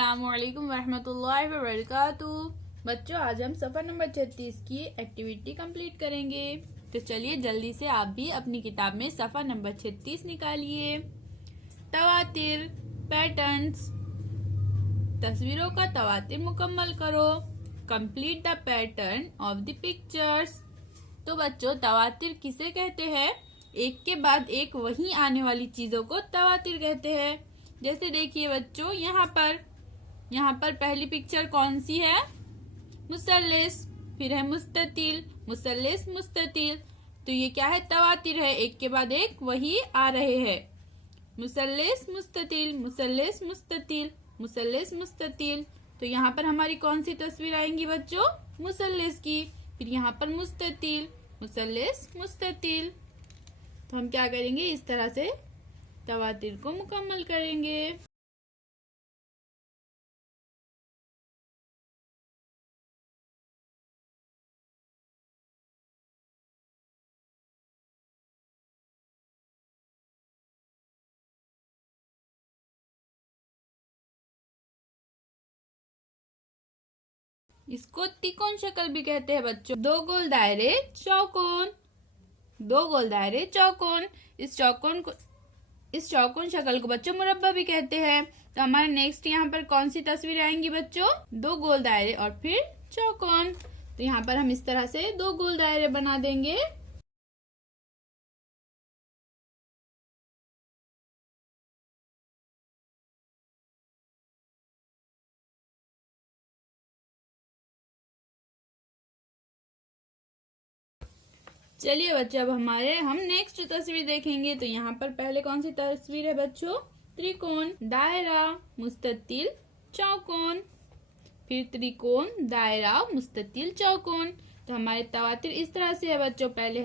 अस्सलामुअलैकुम रहमतुल्लाहि व बरकातुहू। बच्चों, आज हम सफ़र नंबर 36 की एक्टिविटी कंप्लीट करेंगे। तो चलिए जल्दी से आप भी अपनी किताब में सफ़र नंबर 36 निकालिए। तवातिर पैटर्न्स, तस्वीरों का तवातिर मुकम्मल करो। Complete the pattern of the pictures. तो बच्चों, तवातिर किसे कहते हैं? एक के बाद एक वही आने वाली चीजों को तवातिर कहते हैं। जैसे देखिए बच्चों, यहाँ पर पहली पिक्चर कौन सी है? मुसल्लिस, फिर है मुस्ततिल, मुसल्लिस मुस्ततिल। तो ये क्या है? तवातिर है, एक के बाद एक वही आ रहे हैं। मुसल्लिस मुस्ततिल, मुसल्लिस मुस्ततिल, मुसल्लिस मुस्ततिल। तो यहाँ पर हमारी कौन सी तस्वीर आएंगी बच्चों? मुसल्लिस की। फिर यहाँ पर मुस्ततिल, मुसल्लिस मुस्ततिल। तो हम क्या करेंगे? इस तरह से तवातिर को मुकम्मल करेंगे। इसको त्रिकोण शक्ल भी कहते हैं बच्चों। दो गोल दायरे चौकोन, दो गोल दायरे चौकोन। इस चौकोन शक्ल को बच्चों मुरब्बा भी कहते हैं। तो हमारे नेक्स्ट यहाँ पर कौन सी तस्वीर आएंगी बच्चों? दो गोल दायरे और फिर चौकोन। तो यहाँ पर हम इस तरह से दो गोल दायरे बना देंगे। चलिए बच्चों, अब हम नेक्स्ट तस्वीर देखेंगे। तो यहाँ पर पहले कौन सी तस्वीर है बच्चों? त्रिकोण, दायरा, मुस्ततिल, चौकोन। फिर त्रिकोण, दायरा, मुस्ततिल, चौकोन। तो हमारे तवातिर इस तरह से है बच्चों। पहले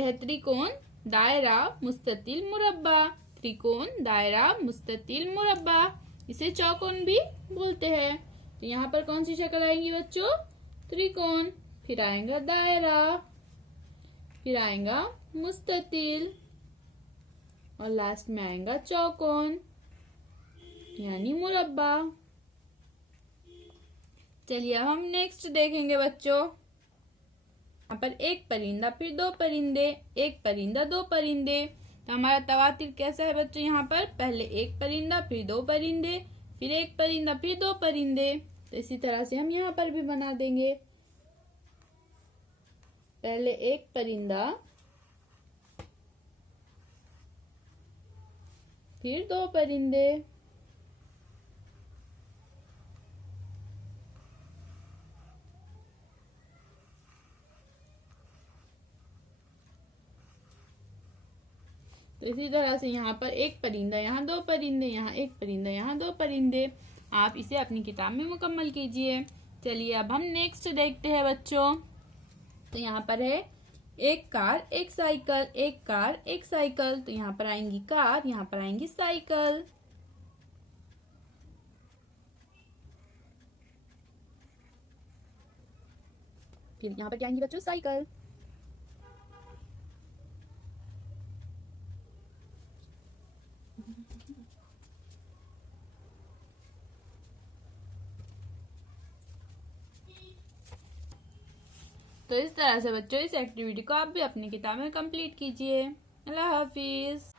है त्रिकोण, दायरा, मुस्ततिल, मुरब्बा। त्रिकोण, दायरा, मुस्ततिल, मुरब्बा। इसे चौकोन भी बोलते हैं। तो यहाँ पर कौन सी शक्ल आएगी बच्चों? त्रिकोण, फिर आएगा दायरा, फिर आएगा मुस्ततिल और लास्ट में आएगा चौकोन यानी मुरब्बा। चलिए अब हम नेक्स्ट देखेंगे बच्चों। यहाँ पर एक परिंदा, फिर दो परिंदे, एक परिंदा, दो परिंदे। तो हमारा तवातिर कैसा है बच्चों? यहाँ पर पहले एक परिंदा, फिर दो परिंदे, फिर एक परिंदा, फिर दो परिंदे। तो इसी तरह से हम यहाँ पर भी बना देंगे। पहले एक परिंदा, फिर दो परिंदे, तो इसी तरह से यहाँ पर एक परिंदा, यहाँ दो परिंदे, यहाँ एक परिंदा, यहाँ दो परिंदे। आप इसे अपनी किताब में मुकम्मल कीजिए। चलिए अब हम नेक्स्ट देखते हैं बच्चों। तो यहाँ पर है एक कार, एक साइकिल, एक कार, एक साइकिल। तो यहाँ पर आएंगी कार, यहाँ पर आएंगी साइकिल। फिर यहाँ पर क्या आएंगी बच्चों? साइकिल। तो इस तरह से बच्चों इस एक्टिविटी को आप भी अपनी किताब में कंप्लीट कीजिए। अल्लाह हाफिज।